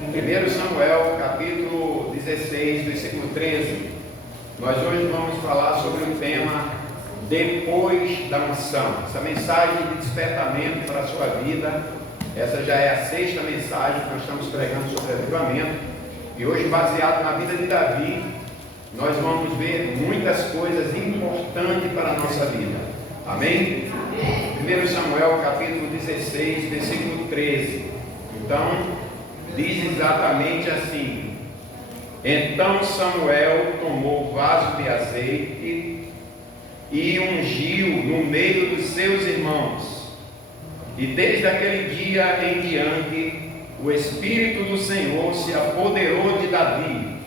1 Samuel, capítulo 16, versículo 13. Nós hoje vamos falar sobre o tema depois da unção. Essa mensagem de despertamento para a sua vida, essa já é a sexta mensagem que nós estamos pregando sobre avivamento. E hoje, baseado na vida de Davi, nós vamos ver muitas coisas importantes para a nossa vida. Amém? 1 Samuel, capítulo 16, versículo 13. Então, diz exatamente assim: Então Samuel tomou o vaso de azeite e ungiu no meio dos seus irmãos. E desde aquele dia em diante, o Espírito do Senhor se apoderou de Davi.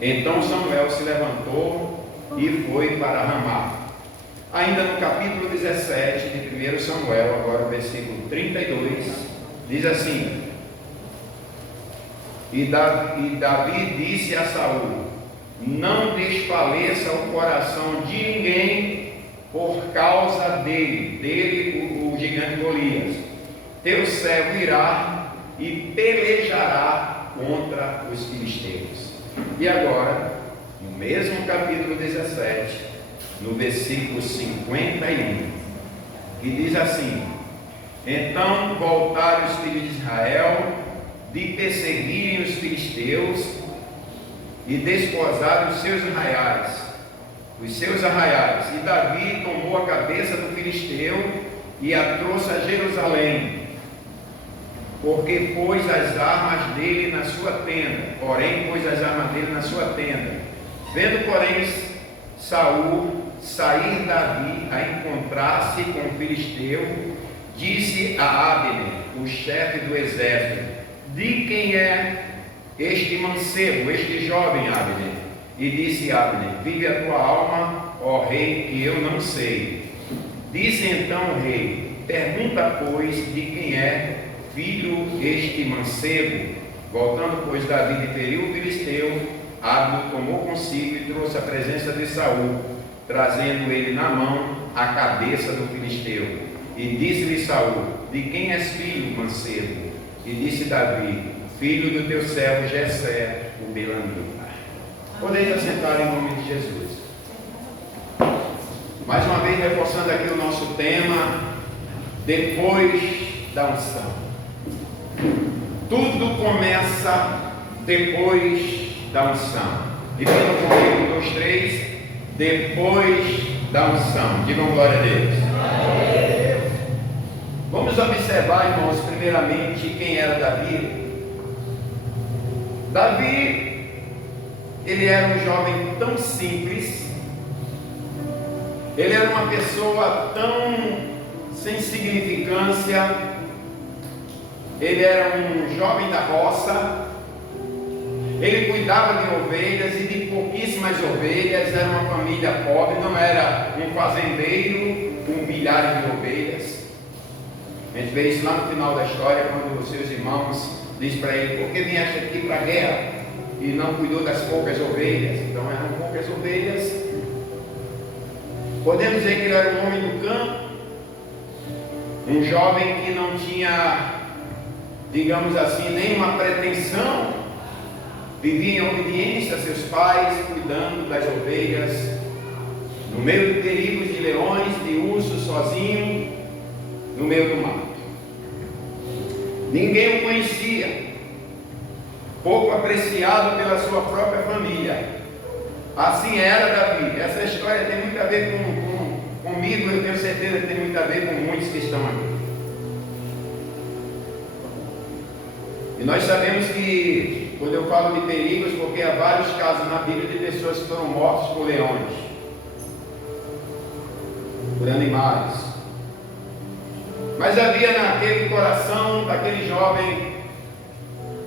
Então Samuel se levantou e foi para Ramá. Ainda no capítulo 17 de 1 Samuel, agora o versículo 32, diz assim: E Davi disse a Saul: Não desfaleça o coração de ninguém por causa dele, o gigante Golias. Teu servo irá e pelejará contra os filisteus. E agora, no mesmo capítulo 17, no versículo 51, que diz assim: Então voltaram os filhos de Israel de perseguirem os filisteus e desposaram os seus arraiais. E Davi tomou a cabeça do filisteu e a trouxe a Jerusalém, porque pôs as armas dele na sua tenda. Vendo, porém, Saul sair Davi a encontrar-se com o filisteu, disse a Abner, o chefe do exército: De quem é este mancebo, este jovem, Abner? E disse Abner: Vive a tua alma, ó rei, que eu não sei. Disse então o rei: Pergunta, pois, de quem é filho este mancebo? Voltando, pois, Davi de feriu o filisteu, Abner tomou consigo e trouxe à presença de Saul, trazendo ele na mão a cabeça do filisteu. E disse-lhe Saul: De quem és filho, mancebo? E disse Davi: Filho do teu servo Jessé, o belamita. Podeis assentar em nome de Jesus. Mais uma vez reforçando aqui o nosso tema, depois da unção. Tudo começa depois da unção. Repita comigo, 1, 2, 3. Depois da unção. Digam glória a Deus. Vamos observar, irmãos, primeiramente quem era Davi. Davi, ele era um jovem tão simples, ele era uma pessoa tão sem significância, ele era um jovem da roça, ele cuidava de ovelhas e de pouquíssimas ovelhas, era uma família pobre, não era um fazendeiro com milhares de ovelhas. A gente vê isso lá no final da história, quando os seus irmãos dizem para ele: Por que vieste aqui para a guerra e não cuidou das poucas ovelhas? Então eram poucas ovelhas. Podemos dizer que ele era um homem do campo, um jovem que não tinha, digamos assim, nenhuma pretensão, vivia em obediência a seus pais, cuidando das ovelhas, no meio de perigos de leões, de ursos, sozinho, no meio do mato. Ninguém o conhecia, pouco apreciado pela sua própria família. Assim era Davi. Essa história tem muito a ver comigo, eu tenho certeza que tem muito a ver com muitos que estão aqui. E nós sabemos que, quando eu falo de perigos, porque há vários casos na Bíblia de pessoas que foram mortas por leões, por animais. Mas havia naquele coração daquele jovem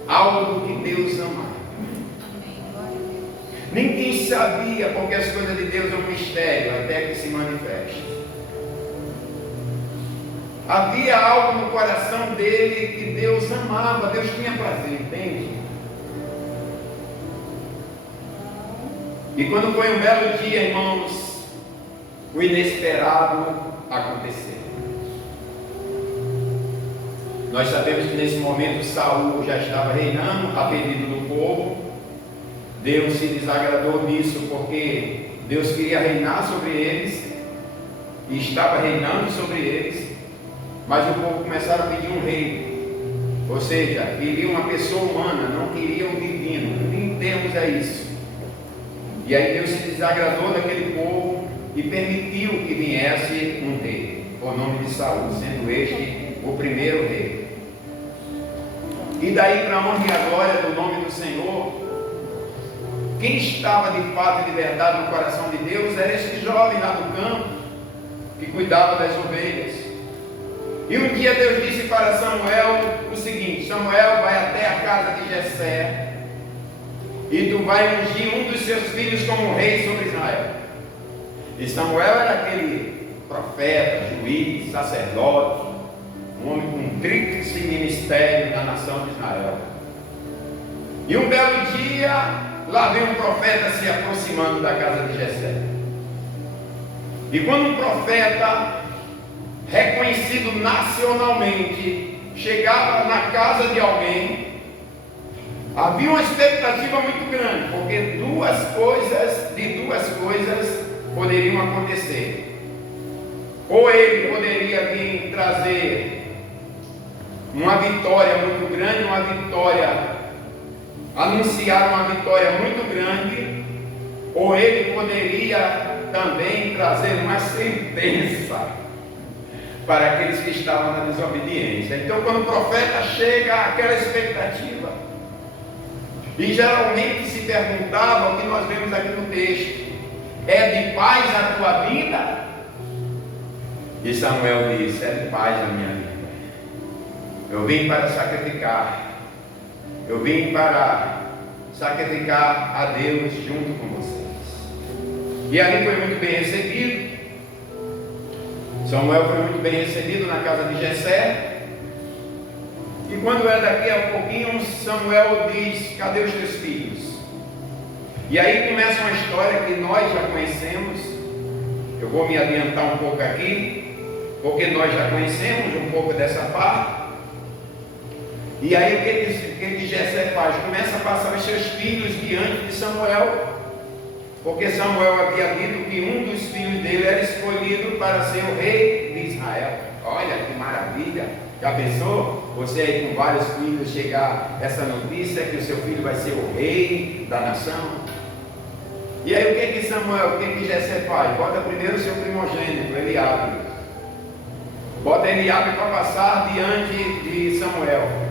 algo que Deus amava. Ninguém sabia, porque as coisas de Deus é um mistério até que se manifeste. Havia algo no coração dele que Deus amava, Deus tinha prazer, entende? E quando foi um belo dia, irmãos, o inesperado aconteceu. Nós sabemos que nesse momento Saul já estava reinando a pedido do povo. Deus se desagradou disso porque Deus queria reinar sobre eles e estava reinando sobre eles, mas o povo começaram a pedir um rei, ou seja, queriam uma pessoa humana, não queriam o divino. Em termos é isso. E aí Deus se desagradou daquele povo e permitiu que viesse um rei, o nome de Saul, sendo este o primeiro rei. E daí, para a honra e a glória do nome do Senhor, quem estava de fato e de verdade no coração de Deus era esse jovem lá do campo, que cuidava das ovelhas. E um dia Deus disse para Samuel o seguinte: Samuel, vai até a casa de Jessé e tu vai ungir um dos seus filhos como rei sobre Israel. E Samuel era aquele profeta, juiz, sacerdote, um homem com um tríplice ministério na nação de Israel. E um belo dia, lá vem um profeta se aproximando da casa de Jessé. E quando um profeta reconhecido nacionalmente chegava na casa de alguém, havia uma expectativa muito grande, porque de duas coisas poderiam acontecer. Ou ele poderia vir trazer uma vitória muito grande, anunciar uma vitória muito grande, ou ele poderia também trazer uma sentença para aqueles que estavam na desobediência. Então, quando o profeta chega, aquela expectativa, e geralmente se perguntava o que nós vemos aqui no texto: é de paz a tua vida? E Samuel disse: é de paz a minha vida. Eu vim para sacrificar, eu vim para sacrificar a Deus junto com vocês. E ali foi muito bem recebido. Samuel foi muito bem recebido na casa de Jessé. E quando é daqui a pouquinho, Samuel diz: cadê os teus filhos? E aí começa uma história que nós já conhecemos. Eu vou me adiantar um pouco aqui, porque nós já conhecemos um pouco dessa parte. E aí o que Jessé faz? Começa a passar os seus filhos diante de Samuel, porque Samuel havia dito que um dos filhos dele era escolhido para ser o rei de Israel. Olha que maravilha! Já pensou? Você aí com vários filhos, chegar essa notícia que o seu filho vai ser o rei da nação? E aí o que Jessé faz? Bota primeiro o seu primogênito, Eliabe. Bota Eliabe para passar diante de Samuel.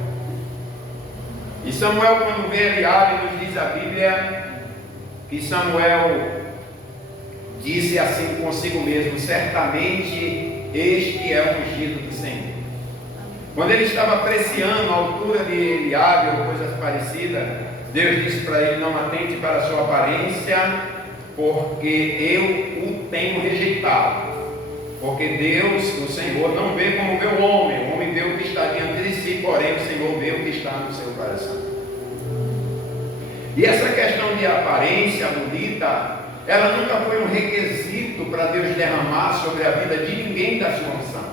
E Samuel, quando vê Eliabe, nos diz a Bíblia que Samuel disse assim consigo mesmo: certamente este é o ungido do Senhor. Quando ele estava apreciando a altura de Eliabe ou coisas parecidas, Deus disse para ele: não atente para a sua aparência, porque eu o tenho rejeitado. Porque Deus, o Senhor, não vê como vê o homem vê o que está diante de si, porém o Senhor vê o que está no seu coração. E essa questão de aparência bonita, ela nunca foi um requisito para Deus derramar sobre a vida de ninguém da sua unção.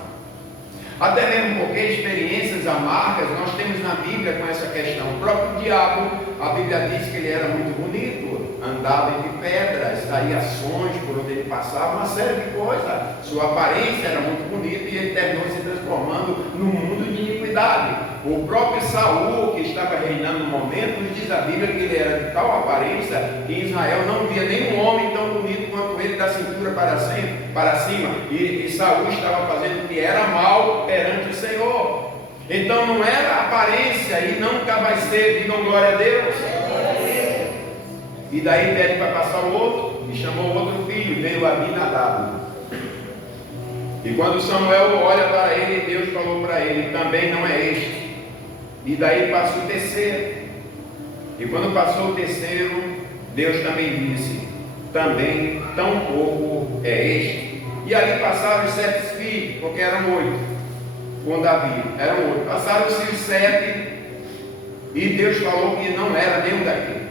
Até mesmo porque experiências amargas nós temos na Bíblia com essa questão. O próprio diabo, a Bíblia diz que ele era muito bonito, andava entre pedras, saía sons por onde ele passava, uma série de coisas. Sua aparência era muito bonita e ele terminou se transformando num mundo de iniquidade. O próprio Saul, que estava reinando no momento, diz a Bíblia que ele era de tal aparência que em Israel não via nenhum homem tão bonito quanto ele, da cintura para cima. E Saul estava fazendo o que era mal perante o Senhor. Então não era aparência e nunca vai ser, digam glória a Deus. E daí pede para passar o outro, e chamou o outro filho, veio Abinadab. E quando Samuel olha para ele, Deus falou para ele: também não é este. E daí passa o terceiro. E quando passou o terceiro, Deus também disse: também tão pouco é este. E ali passaram os 7 filhos, porque eram 8 com Davi, eram 8. Passaram-se os 7 e Deus falou que não era nenhum daqueles.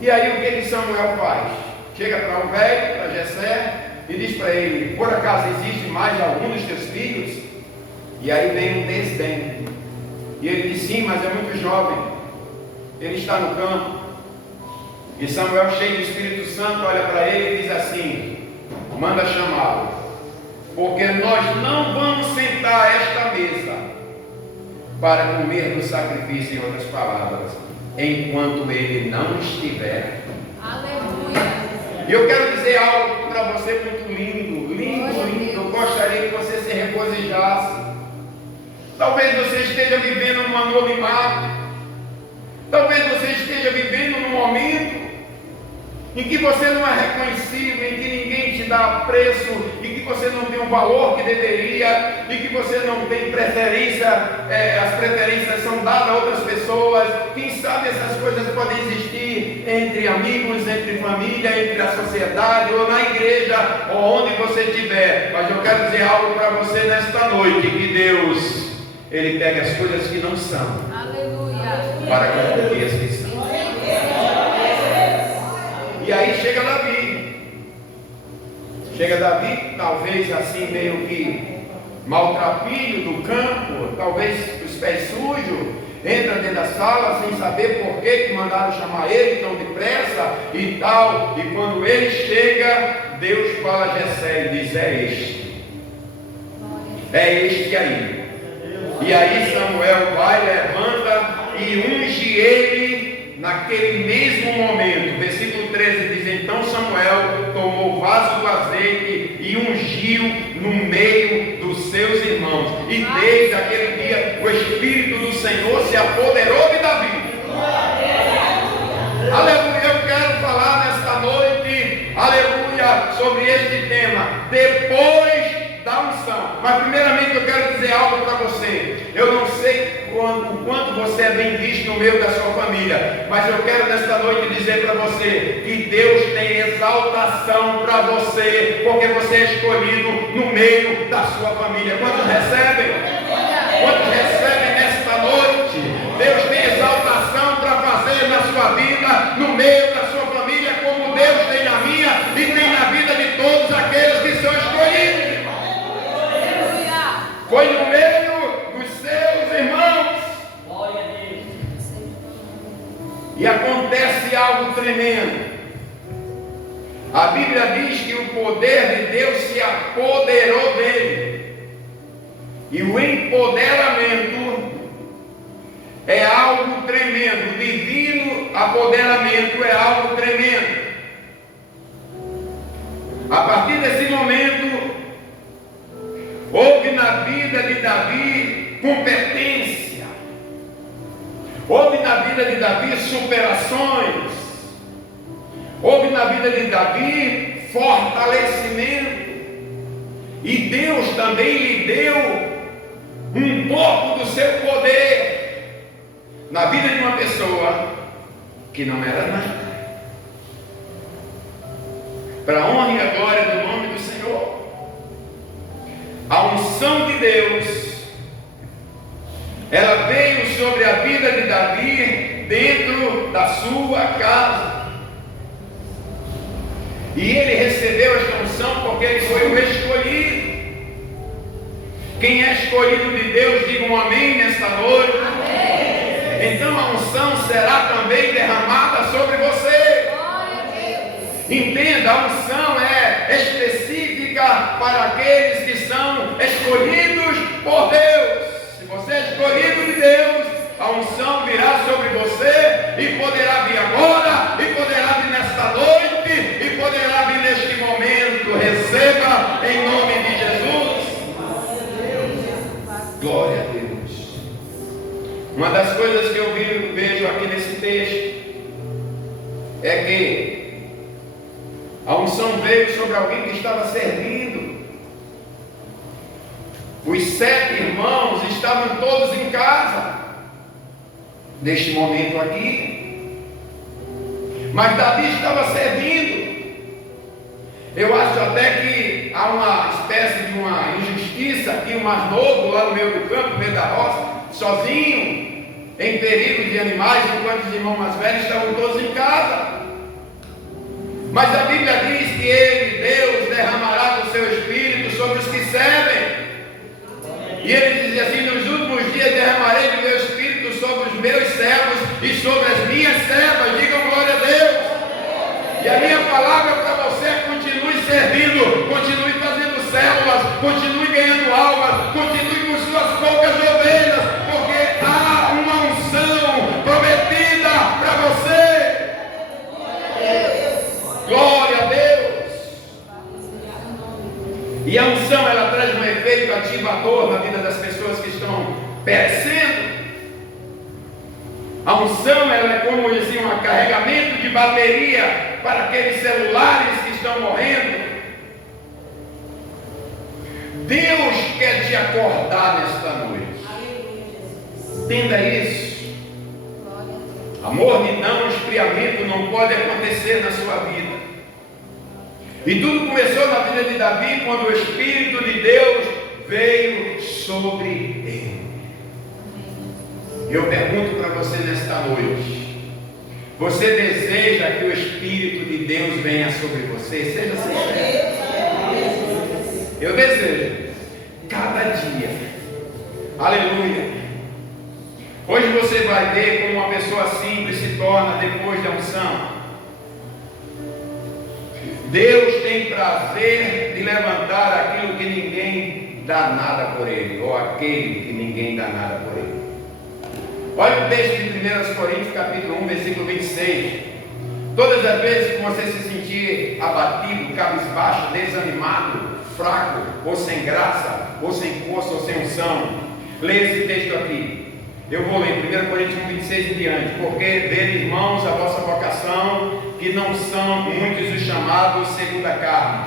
E aí o que Samuel faz? Chega para o velho, para Jessé, e diz para ele: por acaso existe mais algum dos teus filhos? E aí vem um desdém. E ele diz: sim, mas é muito jovem, ele está no campo. E Samuel, cheio do Espírito Santo, olha para ele e diz assim: manda chamá-lo, porque nós não vamos sentar a esta mesa para comer do sacrifício, em outras palavras, enquanto ele não estiver. Aleluia. E eu quero dizer algo para você muito lindo, lindo, lindo. Eu gostaria que você se regozijasse. Talvez você esteja vivendo num anonimato. Talvez você esteja vivendo num momento em que você não é reconhecido, em que ninguém te dá apreço, em que você não tem o valor que deveria, em que você não tem preferência, as preferências são dadas a outras pessoas. Quem sabe essas coisas podem existir entre amigos, entre família, entre a sociedade, ou na igreja, ou onde você estiver. Mas eu quero dizer algo para você nesta noite, que Deus, Ele pega as coisas que não são, aleluia, para confundir as que são. E aí chega Davi. Chega Davi, talvez assim meio que maltrapilho do campo, talvez os pés sujos, entra dentro da sala sem saber por que mandaram chamar ele tão depressa e tal. E quando ele chega, Deus fala a Jessé e diz: é este aí. E aí Samuel vai, levanta e unge ele naquele mesmo momento. Versículo 13 diz: então Samuel tomou o vaso do azeite e ungiu no meio dos seus irmãos. E desde aquele dia o Espírito do Senhor se apoderou de Davi. Aleluia. Eu quero falar nesta noite, aleluia, sobre este tema, depois da unção. Mas primeiramente eu quero dizer algo para você. Eu não sei o quanto você é bem visto no meio da sua família, mas eu quero nesta noite dizer para você que Deus tem exaltação para você, porque você é escolhido no meio da sua família. Quantos recebem? Quantos recebem nesta noite? Deus tem exaltação para fazer na sua vida, no meio da sua família, como Deus tem na minha e tem na vida de todos aqueles que são escolhidos. Foi no meio dos seus irmãos. E acontece algo tremendo. A Bíblia diz que o poder de Deus se apoderou dele. E o empoderamento é algo tremendo. O divino apoderamento é algo tremendo. A partir desse momento, houve na vida de Davi competência. Houve na vida de Davi superações. Houve na vida de Davi fortalecimento. E Deus também lhe deu um pouco do seu poder na vida de uma pessoa que não era nada. Para a honra e a glória do nome do Senhor. A unção de Deus, ela veio sobre a vida de Davi dentro da sua casa. E ele recebeu esta unção porque ele foi o escolhido. Quem é escolhido de Deus, diga um amém nesta noite. Amém. Então a unção será também derramada sobre você. Glória a Deus. Entenda, a unção é específica para aqueles que são escolhidos por Deus. Se você é escolhido de Deus, a unção virá sobre você e poderá vir agora, e poderá vir nesta noite, e poderá vir neste momento. Receba em nome de Jesus. Glória a Deus. Uma das coisas que eu vejo aqui nesse texto é que a unção veio sobre alguém que estava servindo. Os 7 irmãos estavam todos em casa neste momento aqui, mas Davi estava servindo. Eu acho até que há uma espécie de uma injustiça aqui, o mais novo lá no meio do campo, no meio da roça, sozinho, em perigo de animais, enquanto os irmãos mais velhos estavam todos em casa. Mas a Bíblia diz que Ele, Deus, derramará do seu Espírito sobre os que servem. E ele dizia assim: nos últimos dias derramarei do meu espírito sobre os meus servos e sobre as minhas servas. Digam glória a Deus. E a minha palavra para você é: continue servindo, continue fazendo células, continue ganhando almas, continue com suas poucas ovelhas, porque há uma unção prometida para você. Glória a Deus. E a unção, ela traz um efeito ativador na vida das pessoas que estão perecendo. A unção, ela é como assim, um carregamento de bateria para aqueles celulares que estão morrendo. Deus quer te acordar nesta noite. Entenda isso. Amor, não, esfriamento não pode acontecer na sua vida. E tudo começou na vida de Davi quando o Espírito de Deus veio sobre ele. Eu pergunto para você nesta noite: você deseja que o Espírito de Deus venha sobre você? Seja sincero. Eu desejo, cada dia. Aleluia. Hoje você vai ver como uma pessoa simples se torna depois da unção. Deus tem prazer de levantar aquilo que ninguém dá nada por ele, ou aquele que ninguém dá nada por ele. Olha o texto de 1 Coríntios capítulo 1, versículo 26. Todas as vezes que você se sentir abatido, cabisbaixo, desanimado, fraco, ou sem graça, ou sem força, ou sem unção, leia esse texto aqui. Eu vou ler 1 Coríntios 1, 26 em diante. Porque vede, irmãos, a vossa vocação, que não são muitos os chamados segundo a carne,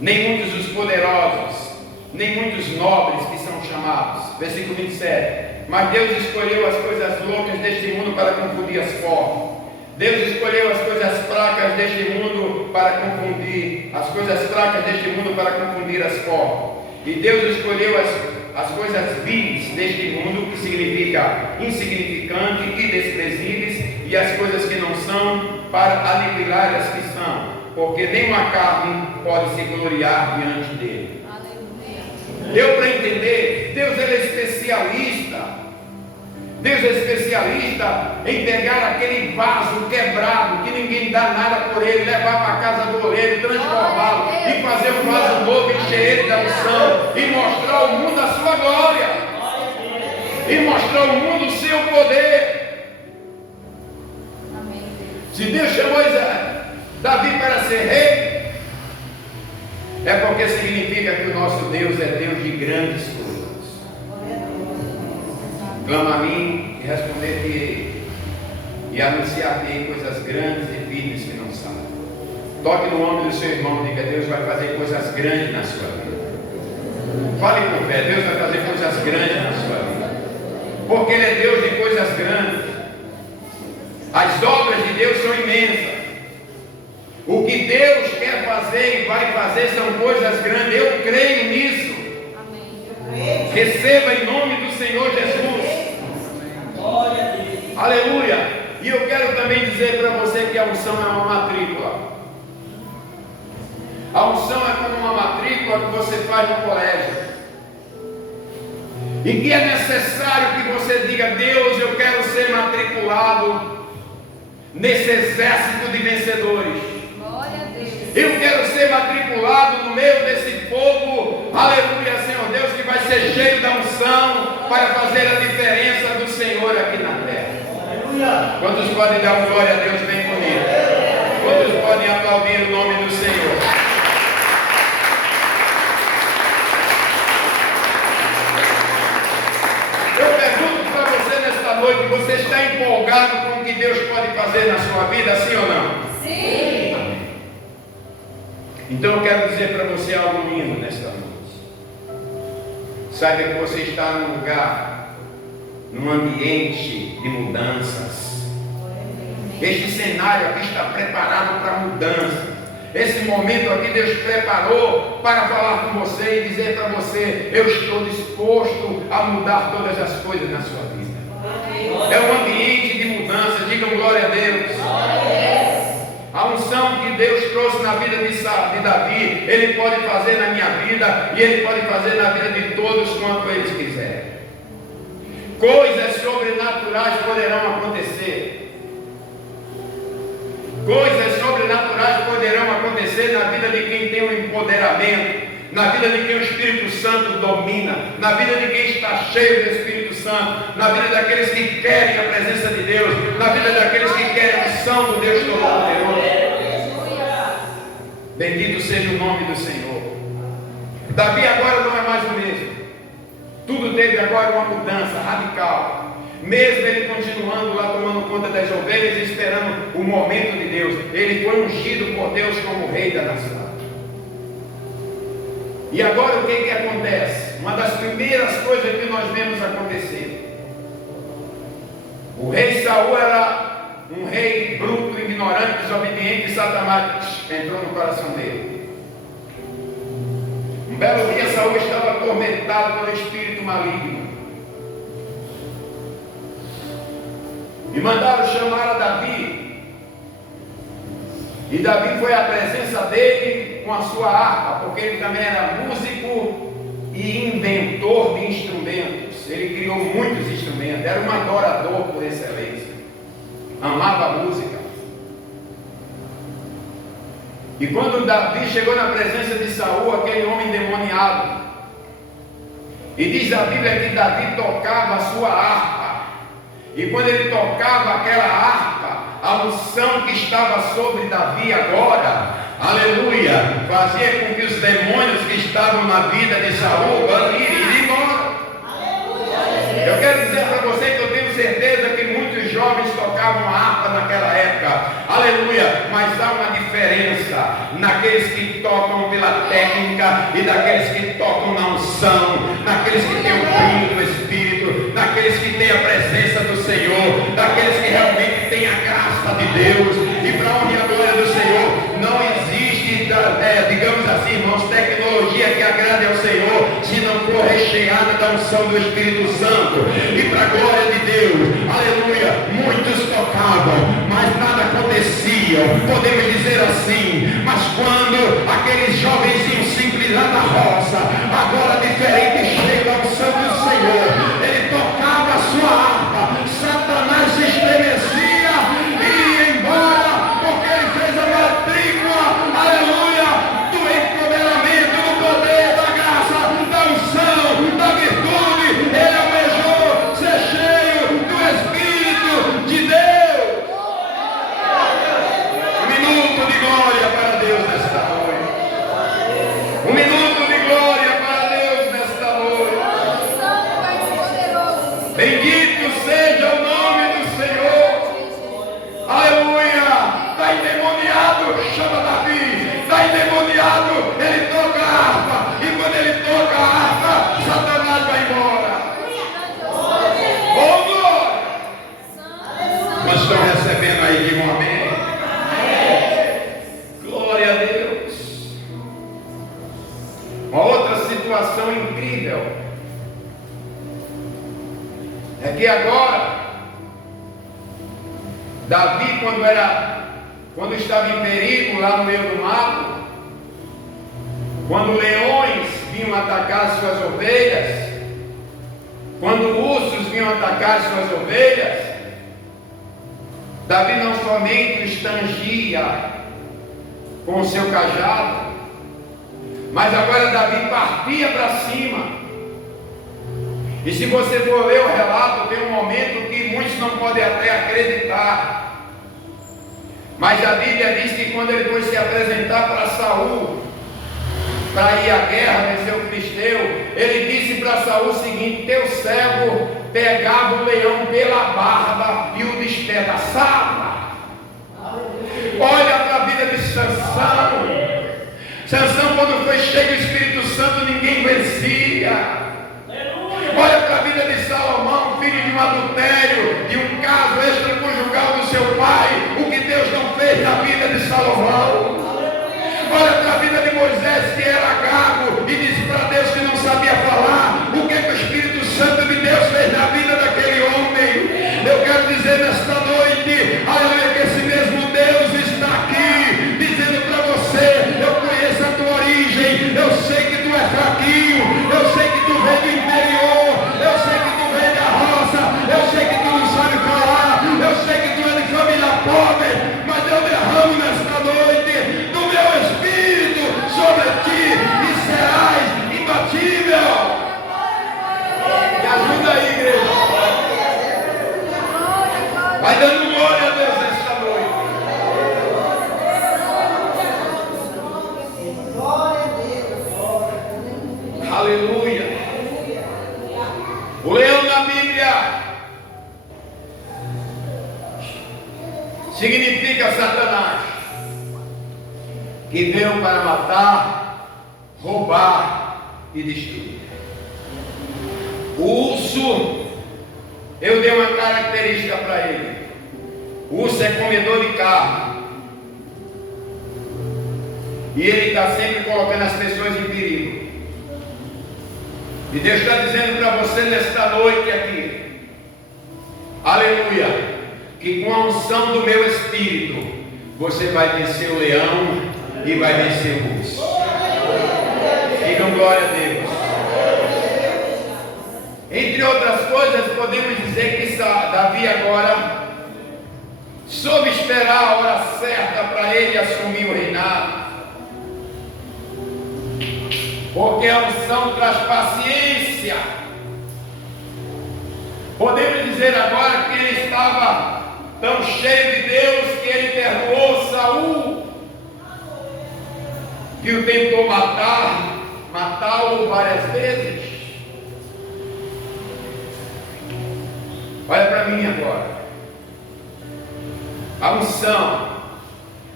nem muitos os poderosos, nem muitos nobres que são chamados. Versículo 27. Mas Deus escolheu as coisas loucas deste mundo para confundir as fortes. Deus escolheu as coisas fracas deste mundo para confundir as coisas fracas deste mundo para confundir as fortes. E Deus escolheu as coisas vis deste mundo, que significa insignificante e desprezíveis, e as coisas que não são, para aniquilar as que são, porque nenhuma carne pode se gloriar diante dele. Aleluia. Deu para entender? Deus, ele é especialista. Deus é especialista em pegar aquele vaso quebrado, que ninguém dá nada por ele, levar para a casa do oleiro, transformá-lo e fazer um vaso novo, encher ele da unção e mostrar ao mundo a sua glória e mostrar ao mundo o seu poder. Se Deus chamou Davi para ser rei, é porque significa que o nosso Deus é Deus de grandes coisas. Clama a mim e responder-te e anunciar-te coisas grandes e firmes que não sabem. Toque no ombro do seu irmão e diga: Deus vai fazer coisas grandes na sua vida. Fale com fé: Deus vai fazer coisas grandes na sua vida, porque Ele é Deus de coisas grandes. As obras de Deus são imensas. O que Deus quer fazer e vai fazer são coisas grandes. Eu creio nisso. Amém. Receba em nome do Senhor Jesus. Glória a Deus. Aleluia. E eu quero também dizer para você que a unção é uma matrícula. A unção é como uma matrícula que você faz no colégio, e que é necessário que você diga: Deus, eu quero ser matriculado nesse exército de vencedores. Glória a Deus. Eu quero ser matriculado no meio desse povo, aleluia, Senhor Deus, que vai ser cheio da unção para fazer a diferença do Senhor aqui na terra. Aleluia. Quantos podem dar uma glória a Deus? Vem comigo. Quantos podem aplaudir o nome do Senhor? Eu pergunto para você nesta noite: você está empolgado com o que Deus pode fazer na sua vida, sim ou não? Sim. Então eu quero dizer para você algo lindo nesta noite. Saiba que você está num lugar, num ambiente de mudanças. Este cenário aqui está preparado para mudança. Esse momento aqui Deus preparou para falar com você e dizer para você: eu estou disposto a mudar todas as coisas na sua vida. É um ambiente de mudança. Digam glória a Deus. A unção que Deus trouxe na vida de Davi, Ele pode fazer na minha vida, e Ele pode fazer na vida de todos quanto Ele quiser. Coisas sobrenaturais poderão acontecer. Coisas sobrenaturais poderão acontecer na vida de quem tem um empoderamento, na vida de quem o Espírito Santo domina, na vida de quem está cheio do Espírito Santo, na vida daqueles que querem a presença de Deus, na vida daqueles que querem a unção do Deus Todo-Poderoso. Bendito seja o nome do Senhor. Davi agora não é mais o mesmo. Tudo teve agora uma mudança radical. Mesmo ele continuando lá tomando conta das ovelhas e esperando o momento de Deus, ele foi ungido por Deus como rei da nação. E agora o que acontece? Uma das primeiras coisas que nós vemos acontecer. O rei Saul era um rei bruto, ignorante, desobediente, e Satanás entrou no coração dele. Um belo dia Saul estava atormentado pelo espírito maligno. E mandaram chamar a Davi. E Davi foi à presença dele com a sua harpa, porque ele também era músico e inventor de instrumentos. Ele criou muitos instrumentos, era um adorador por excelência. Amava a música. E quando Davi chegou na presença de Saul, aquele homem endemoniado, e diz a Bíblia que Davi tocava a sua harpa, e quando ele tocava aquela harpa, a unção que estava sobre Davi agora, aleluia, fazia com que os demônios que estavam na vida de Saul irem embora. Eu quero dizer para você que eu tenho certeza que muitos jovens tocavam harpa naquela época, aleluia, mas há uma diferença naqueles que tocam pela técnica e daqueles que tocam na unção, naqueles que têm o brilho do Espírito, naqueles que têm a presença do Senhor, daqueles que realmente têm a graça de Deus. E para a honra e a glória do Senhor, não existe, digamos assim, irmãos, tecnologia que agrade ao Senhor se não for recheada da unção do Espírito Santo. E para a glória de Deus, aleluia, muitos tocavam, mas nada acontecia, podemos dizer assim. Mas quando aqueles jovenzinhos simples lá da roça, agora diferente, cheio da unção do Senhor, ele tocava a sua harpa, Satanás se estremecia e ia embora, porque ele fez a matrícula, aleluia, do empoderamento, do poder, da graça, da unção, da virtude. Ele almejou ser cheio do Espírito de Deus. Um minuto de glória para Deus nesta noite. Um minuto de glória para Deus nesta noite. Bendito seja o nome do Senhor. Aleluia. Está endemoniado, chama Davi. Está endemoniado, ele toca a harpa. E quando ele toca a harpa, Satanás vai embora. Oh, glória. Nós estamos recebendo aí de um amém. Glória a Deus. Uma outra situação incrível é que agora Davi, quando estava em perigo lá no meio do mato, quando leões vinham atacar suas ovelhas, quando ursos vinham atacar suas ovelhas, Davi não somente os tangia com o seu cajado, mas agora Davi partia para cima. E se você for ler o relato, tem um momento que muitos não podem até acreditar, mas a Bíblia diz que quando ele foi se apresentar para Saul, para ir à guerra, vencer o filisteu, ele disse para Saul o seguinte: teu servo pegava o leão pela barba e o despedaçava. Olha para a vida de Sansão. Sansão, quando foi cheio do Espírito Santo, ninguém vencia. Olha para a vida de Salomão, filho de um adultério, de um caso extraconjugal do seu pai, o que Deus não fez na vida de Salomão. Olha para a vida de Moisés, que era gago e disse para Deus que não sabia falar. O que o Espírito Santo de Deus fez na vida daquele homem? Eu quero dizer nesta noite, aleluia, que esse mesmo Deus está aqui, dizendo para você: eu conheço significa Satanás, que veio para matar, roubar e destruir. O urso, eu dei uma característica para ele. O urso é comedor de carne. E ele está sempre colocando as pessoas em perigo. E Deus está dizendo para você nesta noite aqui, aleluia, que com a unção do meu Espírito, você vai vencer o leão e vai vencer o urso. Digam glória a Deus. Entre outras coisas, podemos dizer que Davi agora soube esperar a hora certa para ele assumir o reinado. Porque a unção traz paciência. Podemos dizer agora que ele estava tão cheio de Deus que ele perdoou Saul, que o tentou matá-lo várias vezes. Olha para mim agora. A unção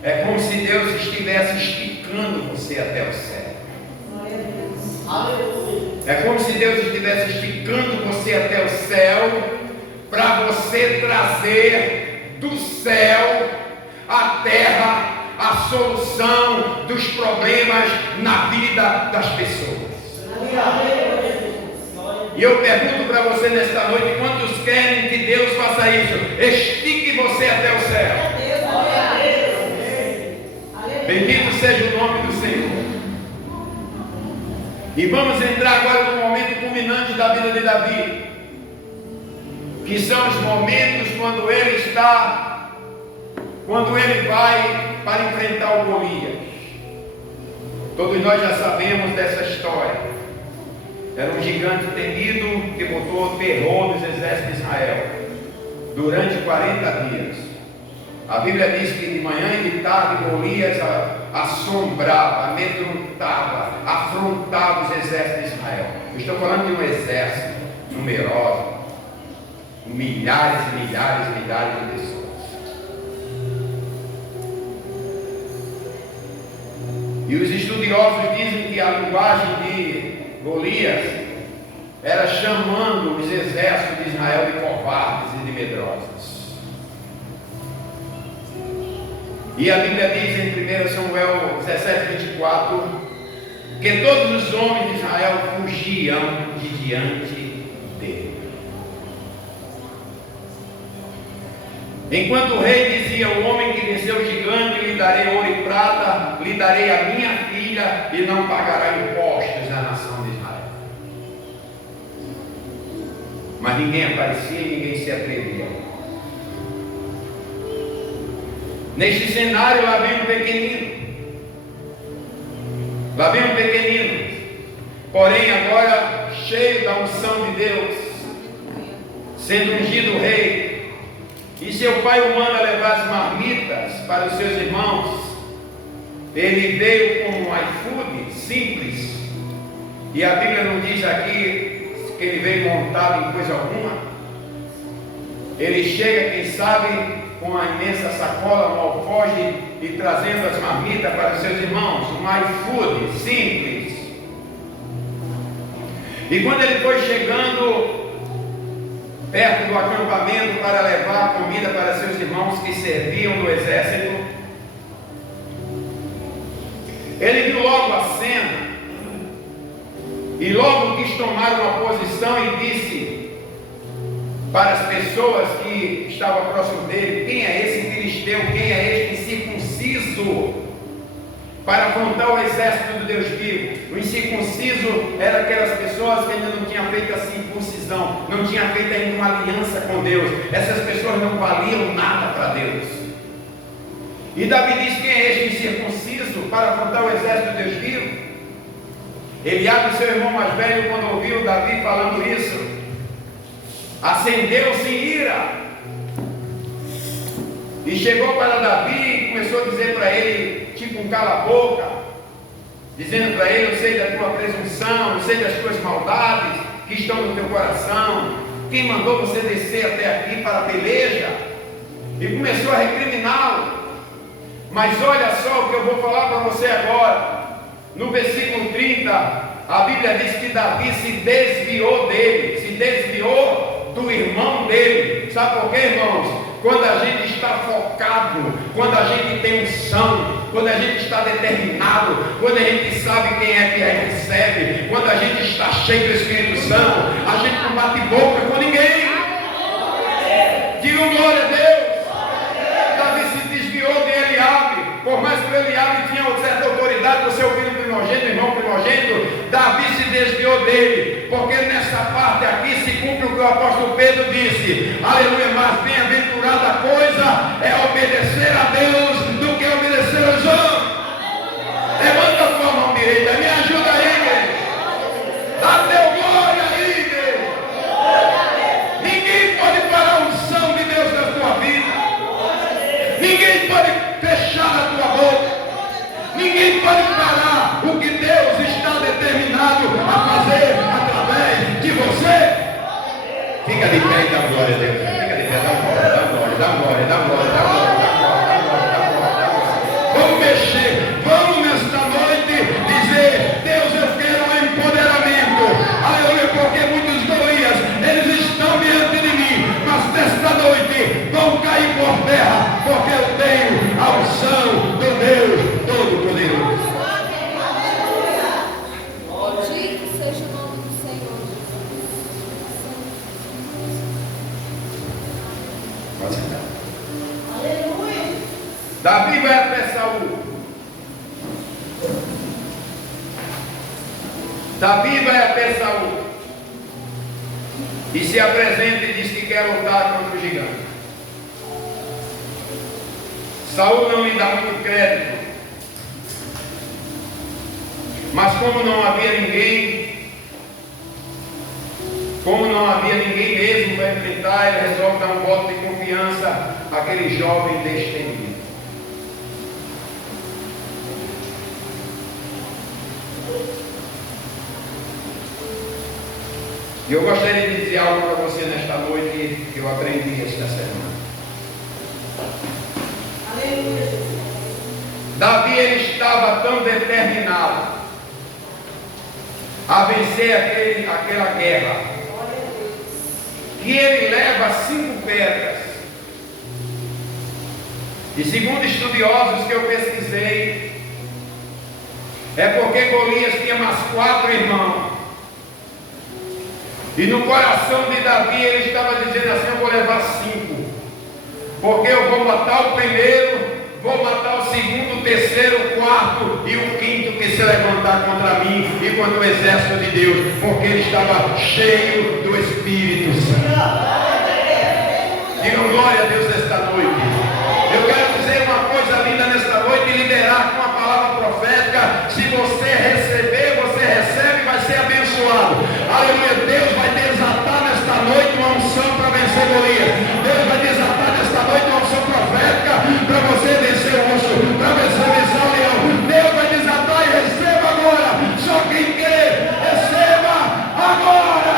é como se Deus estivesse esticando você até o céu. É como se Deus estivesse esticando você até o céu, para você trazer do céu à terra a solução dos problemas na vida das pessoas. E eu pergunto para você nesta noite: quantos querem que Deus faça isso? Estique você até o céu. Bendito seja o nome do Senhor. E vamos entrar agora no momento culminante da vida de Davi, que são os momentos quando ele vai para enfrentar o Golias. Todos nós já sabemos dessa história. Era um gigante temido que botou terror nos exércitos de Israel durante 40 dias. A Bíblia diz que de manhã e de tarde Golias assombrava, amedrontava, afrontava os exércitos de Israel. Eu estou falando de um exército numeroso, milhares e milhares e milhares de pessoas. E os estudiosos dizem que a linguagem de Golias era chamando os exércitos de Israel de covardes e de medrosos. E a Bíblia diz em 1 Samuel 17:24 que todos os homens de Israel fugiam de diante dele. Enquanto o rei dizia: o homem que venceu o gigante, lhe darei ouro e prata, lhe darei a minha filha, e não pagará impostos à nação de Israel. Mas ninguém aparecia e ninguém se atrevia. Neste cenário, lá vem um pequenino. Lá vem um pequenino, porém agora cheio da unção de Deus, sendo ungido rei. E seu pai o manda levar as marmitas para os seus irmãos. Ele veio com um iFood simples. E a Bíblia não diz aqui que ele veio montado em coisa alguma. Ele chega, quem sabe, com uma imensa sacola, um alforje, e trazendo as marmitas para os seus irmãos, um iFood simples. E quando ele foi chegando perto do acampamento para levar a comida para seus irmãos que serviam no exército, ele viu logo a cena e logo quis tomar uma posição e disse para as pessoas que estavam próximo dele: quem é esse filisteu, quem é este incircunciso para afrontar o exército do Deus vivo? O incircunciso era aquelas pessoas que ainda não tinham feito a circuncisão, não tinham feito ainda uma aliança com Deus. Essas pessoas não valiam nada para Deus. E Davi diz: quem é este incircunciso para afrontar o exército do Deus vivo? Eliabe, seu irmão mais velho, quando ouviu Davi falando isso, acendeu-se em ira e chegou para Davi e começou a dizer para ele, tipo um cala-boca, dizendo para ele: eu sei da tua presunção, eu sei das tuas maldades que estão no teu coração. Quem mandou você descer até aqui para a peleja? e começou a recriminá-lo. Mas olha só o que eu vou falar para você agora. No versículo 30, a Bíblia diz que Davi se desviou dele, se desviou do irmão dele. Sabe por quê, irmãos? Quando a gente está focado, quando a gente tem unção, quando a gente está determinado, quando a gente sabe quem é que recebe, quando a gente está cheio do Espírito Santo, a gente não bate boca com ninguém. Diga glória a Deus. Davi se desviou de Eliabe. Por mais que Eliabe tinha certa autoridade do seu filho primogênito, irmão primogênito, Davi se desviou dele, porque nessa parte aqui se cumpre o que o apóstolo Pedro disse, aleluia, mas bem-aventurada coisa é obedecer a Deus do que obedecer aos homens. Levanta a tua mão direita, me ajuda aí, igreja. Dá teu glória aí, igreja. Ninguém pode parar a unção de Deus na tua vida. Ninguém pode fechar a tua boca. Ninguém pode parar o que Deus está determinado a fazer através de você. Fica de pé e dá glória a Deus. Fica de pé, dá glória, dá glória, dá glória, dá glória, dá glória, dá glória, dá glória, dá glória. Vamos mexer, vamos nesta noite dizer, Deus, eu quero um empoderamento. Aleluia, porque muitos Golias, eles estão diante de mim, mas nesta noite vão cair por terra, porque eu tenho a unção do Deus Todo-Poderoso. Bendito seja o nome do Senhor. Pode sentar. Aleluia. Davi vai até Saul. Davi vai até Saul e se apresenta e diz que quer lutar contra o gigante. Saul não lhe dá muito crédito, mas como não havia ninguém mesmo para enfrentar, ele resolve dar um voto de confiança àquele jovem destemido. E eu gostaria de dizer algo para você nesta noite que eu aprendi esta semana. Aleluia. Davi, ele estava tão determinado a vencer aquela guerra, que ele leva 5 pedras. E segundo estudiosos que eu pesquisei, é porque Golias tinha mais 4 irmãos. E no coração de Davi ele estava dizendo assim, eu vou levar 5, porque eu vou matar o primeiro, vou matar o segundo, o terceiro, o quarto e o quinto que se levantar contra mim e contra o exército de Deus, porque ele estava cheio do Espírito Santo. Digam glória a Deus nesta noite. Eu quero dizer uma coisa linda nesta noite e liderar com a palavra profética. Se você receber, você recebe e vai ser abençoado. Aleluia. Deus vai desatar nesta noite uma unção para vencer Golias. Deus vai desatar nesta noite uma unção profética para você vencer o urso, para vencer o leão. Deus vai desatar e receba agora. Só quem crê, receba agora.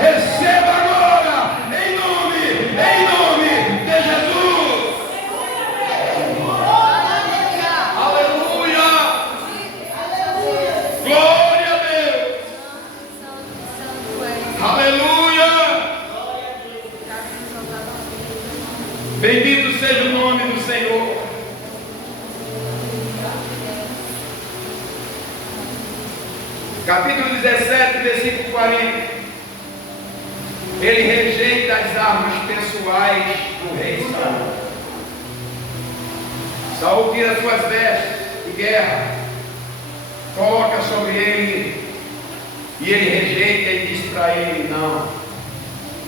Receba agora, em nome de Jesus. Aleluia. Glória a Deus. Aleluia. Bendito seja o nome do Senhor. Capítulo 17, versículo 40. Ele rejeita as armas pessoais do rei Saul. Saul tira suas vestes de guerra, coloca sobre ele, e ele rejeita e diz para ele, não,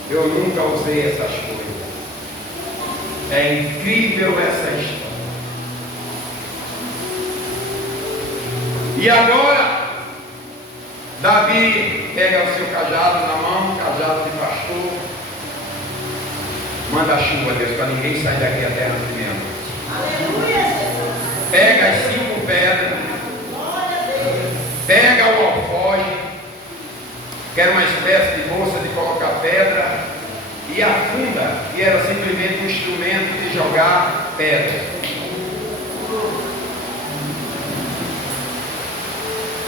eu nunca usei essas coisas. É incrível essa história. E agora Davi pega o seu cajado na mão, cajado de pastor, manda a chuva, Deus, para ninguém sair daqui até antes de meia-noite. Pega as 5 pedras, pega o alforje, que era uma espécie de bolsa de colocar pedra, e afunda, que era simplesmente um instrumento de jogar pedra.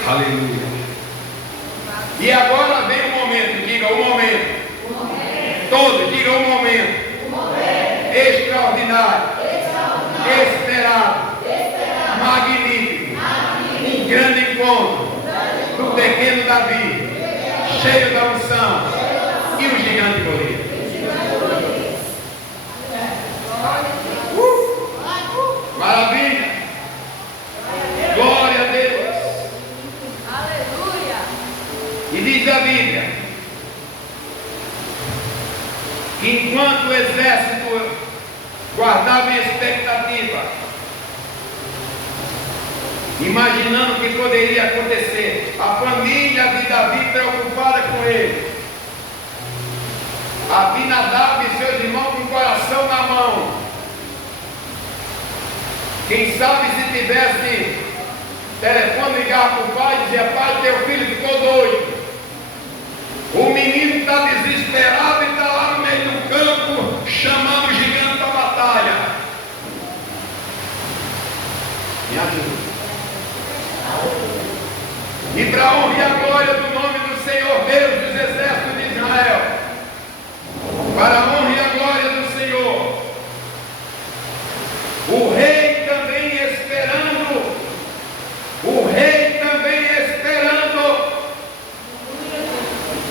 Aleluia. E agora vem o momento, diga o momento. Todos, diga o momento. Extraordinário. Esperado. Magnífico. Um grande encontro do pequeno Davi, cheio da unção, e o gigante Golias. Maravilha. Glória a Deus. Aleluia. E diz a Bíblia que enquanto o exército guardava em expectativa, imaginando o que poderia acontecer, a família de Davi preocupada com ele, Abinadab e seus irmãos com o coração na mão. Quem sabe se tivesse telefone, ligar para o pai e dizer: pai, teu filho ficou doido, o menino está desesperado e está lá no meio do campo chamando o gigante para a batalha. Me ajuda. E para a honra e a glória do nome do Senhor Deus dos exércitos de Israel, para a honra e a glória do Senhor, o rei também esperando,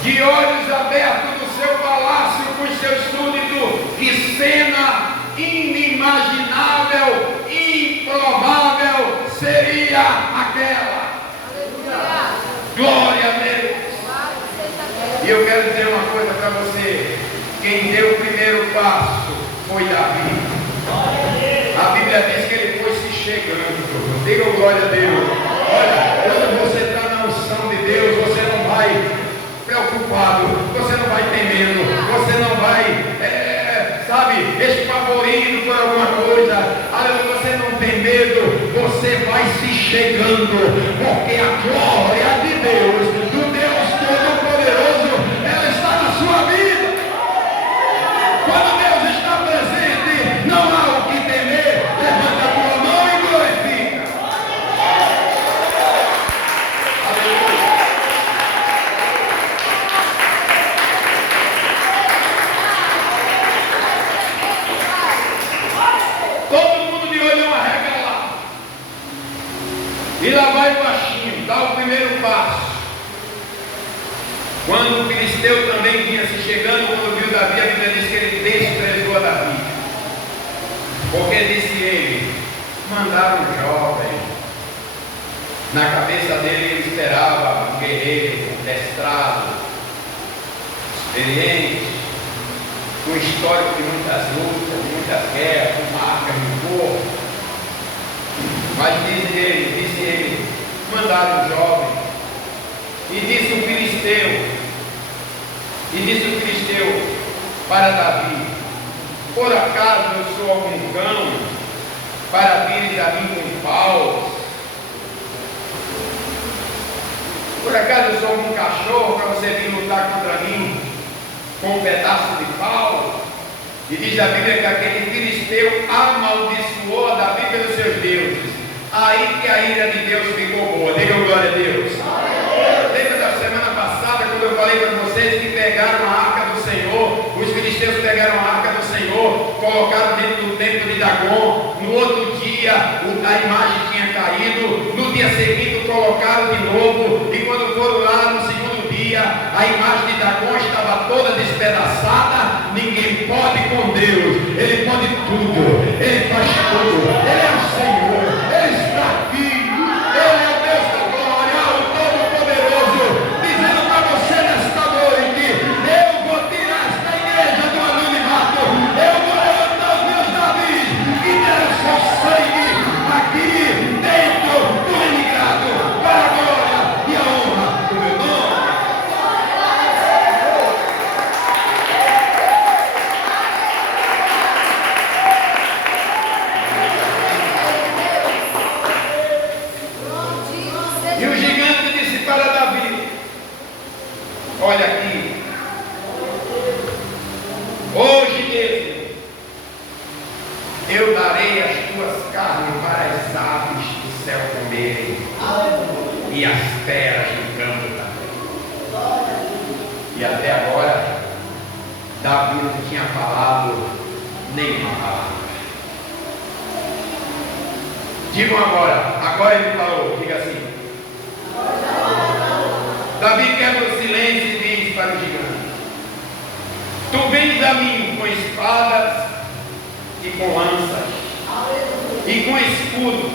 de olhos abertos do seu palácio com os seus súditos, que cena inimaginável, improvável seria aquela. Glória a Deus. E eu quero dizer uma coisa para você: quem deu o primeiro passo foi Davi. A Bíblia diz que ele foi se chegando. Diga glória a Deus. Olha, quando você está na unção de Deus, você não vai preocupado, você não vai temendo, você não vai, espavorido por alguma coisa. Aleluia, você não tem medo, você vai se chegando, porque a glória de Deus, do Deus Todo-Poderoso, ela está na sua vida. Quando Deus está presente, não há o que temer. Levanta a tua mão e glorifica. Aleluia. Todo mundo de olho arregalado. E lá vai o baixinho, dá o primeiro passo. Quando o filisteu também vinha se chegando, quando viu Davi, a Bíblia diz que ele desprezou a Davi. Porque disse ele: mandaram um jovem. Na cabeça dele ele esperava um guerreiro, destrado, experiente, com histórico de muitas lutas, de muitas guerras, com marcas no corpo. Mas disse ele, mandaram um jovem. E disse o filisteu para Davi: por acaso eu sou algum cão para vires a mim com paus? Por acaso eu sou algum cachorro para você vir lutar contra mim com um pedaço de pau? E diz a Bíblia que aquele filisteu amaldiçoou a Davi pelos seus deuses. Aí que a ira de Deus ficou boa. Diga glória a Deus. Lembra da semana passada, quando eu falei para vocês que pegaram a arca do Senhor? Os filisteus pegaram a arca do Senhor, colocaram dentro do templo de Dagon. No outro dia a imagem tinha caído. No dia seguinte colocaram de novo. E quando foram lá no segundo dia, a imagem de Dagon estava toda despedaçada. Ninguém pode com Deus. Ele pode tudo. Ele faz tudo. Ele é o Senhor. Ele está aqui. Ele é o Deus da glória, o Todo-Poderoso, dizendo para você nesta noite: eu vou tirar esta igreja do anonimato, eu vou levantar os meus Davis e der o seu sangue aqui dentro do imigrado, para a glória e a honra do meu nome. Olha aqui. Hoje mesmo eu darei as tuas carnes para as aves do céu comerem e as feras do campo também. E até agora Davi não tinha falado nenhuma palavra. Digam agora ele falou, diga assim. Davi quebra o silêncio e diz para o gigante: tu vens a mim com espadas e com lanças e com escudos,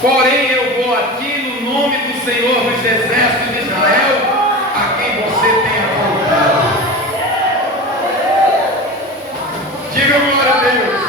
porém eu vou a ti no nome do Senhor dos exércitos de Israel, a quem você tem afrontado. Diga glória a Deus.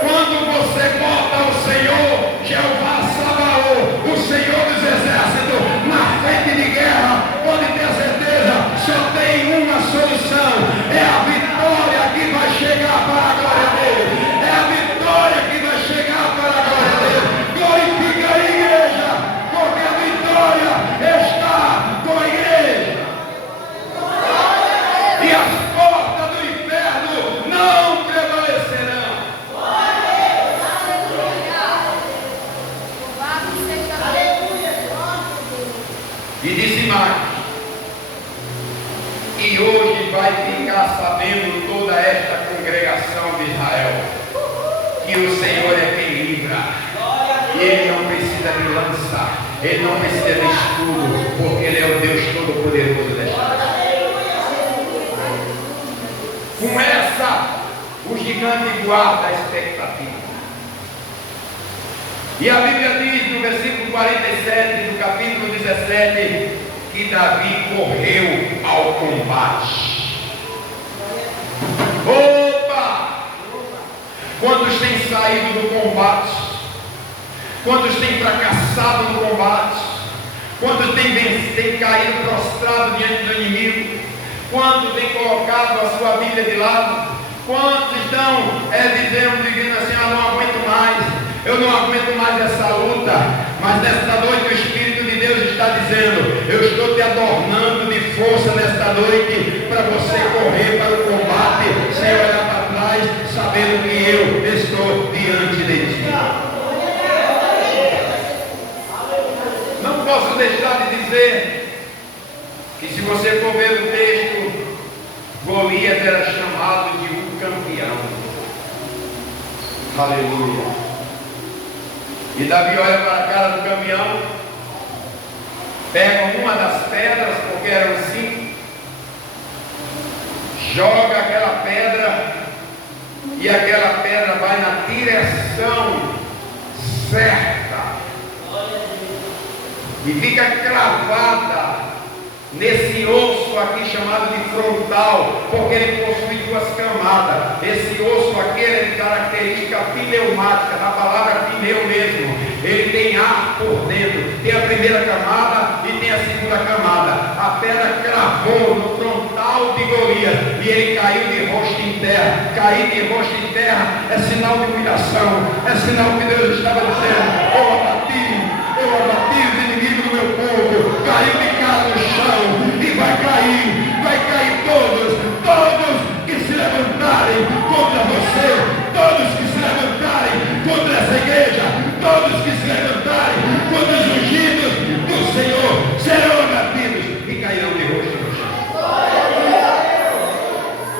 Quando você bota o Senhor, Jeová Sabaoth, o Senhor dos exércitos, na frente de guerra, pode ter certeza, só tem uma solução: é a vitória que vai chegar para a glória dele. É a vitória que vai chegar para a glória dele. Glorifica a igreja, porque a vitória está com a igreja. E as portas do inferno não prevalecerão. E disse mais: e hoje vai ficar sabendo toda esta congregação de Israel que o Senhor é quem livra, e Ele não precisa de lança, Ele não precisa de escudo, porque Ele é o Deus Todo-Poderoso desta terra. Com essa, o gigante guarda a expectativa. E a Bíblia diz no versículo 47 do capítulo 17 que Davi correu ao combate. Opa! Quantos têm saído do combate? Quantos têm fracassado no combate? Quantos têm caído prostrado diante do inimigo? Quantos têm colocado a sua Bíblia de lado? Quantos estão dizendo assim: eu não aguento mais, eu não aguento mais essa luta? Mas nesta noite o Espírito de Deus está dizendo: eu estou te adornando de força nesta noite, para você correr para o combate, sem olhar para trás, sabendo que eu estou diante de ti. Não posso deixar de dizer que, se você for ver o texto, Golias era chamado de um campeão. Aleluia. E Davi olha para a cara do campeão, pega uma das pedras, porque eram 5, joga aquela pedra, e aquela pedra vai na direção certa e fica cravada nesse osso aqui chamado de frontal, porque ele possui 2 camadas. Esse osso aqui é de característica pneumática, da palavra pneu mesmo. Ele tem ar por dentro. Tem a primeira camada e tem a segunda camada. A pedra cravou no frontal de Golias e ele caiu de rosto em terra. Cair de rosto em terra é sinal de humilhação, é sinal que Deus estava dizendo: eu abati os inimigos do meu povo. Caiu de cara no chão e vai cair todos que se levantarem contra você, todos que se levantarem contra essa igreja, todos que se levantarem contra os ungidos do Senhor serão abatidos e cairão de rosto no chão.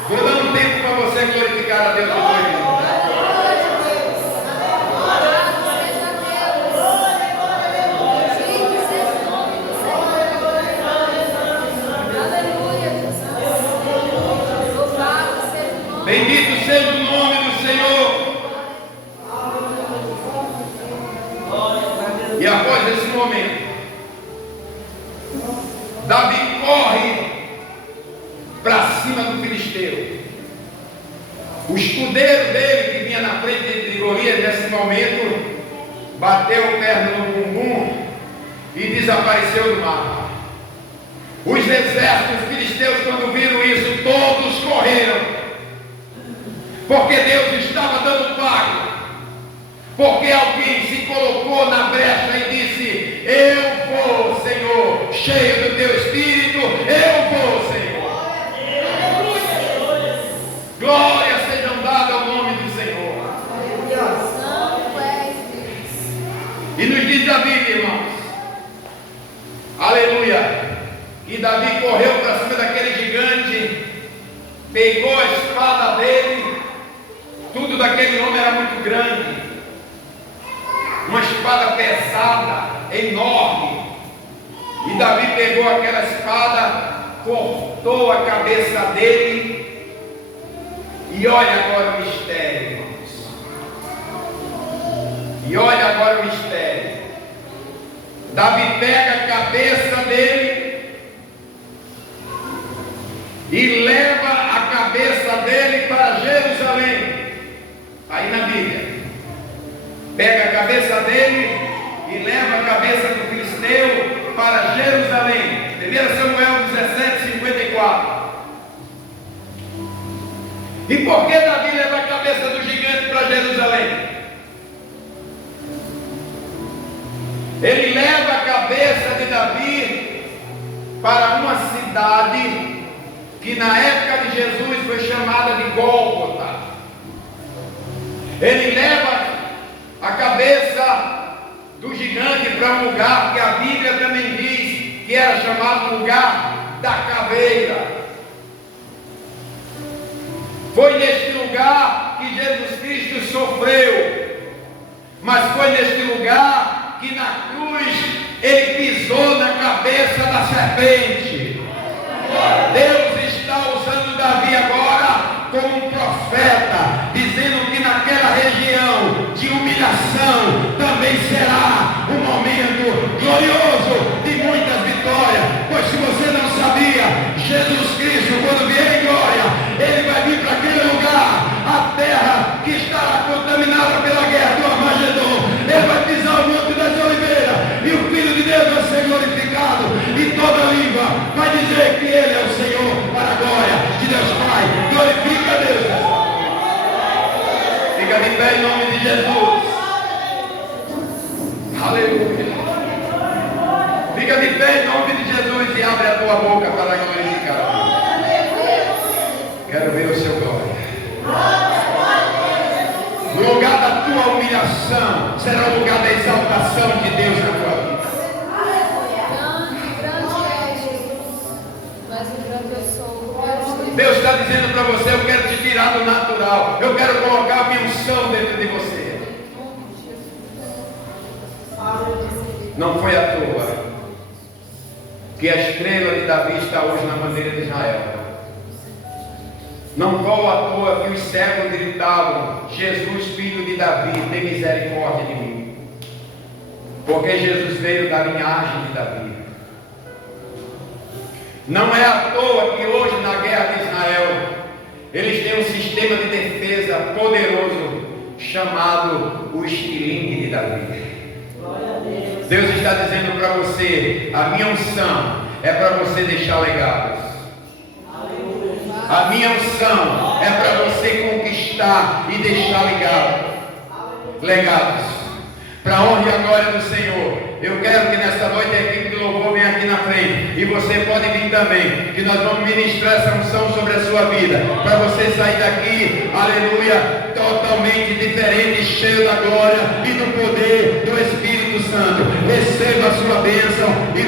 Vou dar um tempo para você glorificar a Deus depois. Bendito seja o nome do Senhor. E após esse momento, Davi corre para cima do filisteu. O escudeiro dele, que vinha na frente de Golias nesse momento, bateu o pé no bumbum e desapareceu do mapa. Os exércitos filisteus, quando viram isso, todos correram, porque Deus estava dando pago, porque alguém se colocou na brecha e disse: eu vou, Senhor, cheio do teu E Davi correu para cima daquele gigante, pegou a espada dele. Tudo daquele homem era muito grande, uma espada pesada, enorme. E Davi pegou aquela espada, cortou a cabeça dele. E olha agora o mistério, irmãos. E olha agora o mistério. Davi pega a cabeça dele e leva a cabeça dele para Jerusalém. Aí na Bíblia, pega a cabeça dele e leva a cabeça do filisteu para Jerusalém. 1 Samuel 17:54. E por que Davi leva a cabeça do gigante para Jerusalém? Ele leva a cabeça de Davi para uma cidade que na época de Jesus foi chamada de Gólgota. Ele leva a cabeça do gigante para um lugar que a Bíblia também diz que era chamado lugar da caveira. Foi neste lugar que Jesus Cristo sofreu, mas foi neste lugar que na cruz ele pisou na cabeça da serpente. Deus está usando Davi agora como um profeta, dizendo que naquela região de humilhação também será um momento glorioso de muitas vitórias. Pois se você não sabia, Jesus Cristo, quando vier em glória, ele vai vir para aquele lugar, a terra que estará contaminada pela guerra do Armagedon. Ele vai pisar o Monte das Oliveiras e o Filho de Deus vai ser glorificado, e toda língua vai dizer que ele é o Senhor, para a glória de Deus Pai. Glorifica a Deus. Fica de pé em nome de Jesus. Aleluia. Fica de pé em nome de Jesus e abre a tua boca para glorificar. Quero ver o seu glória. No lugar da tua humilhação será o lugar da exaltação de Deus na tua vida. Deus está dizendo para você: eu quero te tirar do natural, eu quero colocar a minha unção dentro de você. Não foi à toa que a estrela de Davi está hoje na bandeira de Israel. Não foi à toa que os cegos gritavam: Jesus, filho de Davi, tem misericórdia de mim. Porque Jesus veio da linhagem de Davi. Não é à toa que hoje na guerra de Israel eles têm um sistema de defesa poderoso chamado o estilingue de Davi. Deus está dizendo para você: a minha unção é para você deixar legados. A minha unção é para você conquistar e deixar legados. Para a honra e a glória do Senhor. Eu quero que nesta noite a equipe de louvor venha aqui na frente. E você pode vir também, que nós vamos ministrar essa unção sobre a sua vida. Para você sair daqui, aleluia, totalmente diferente, cheio da glória e do poder do Espírito Santo. Receba a sua bênção e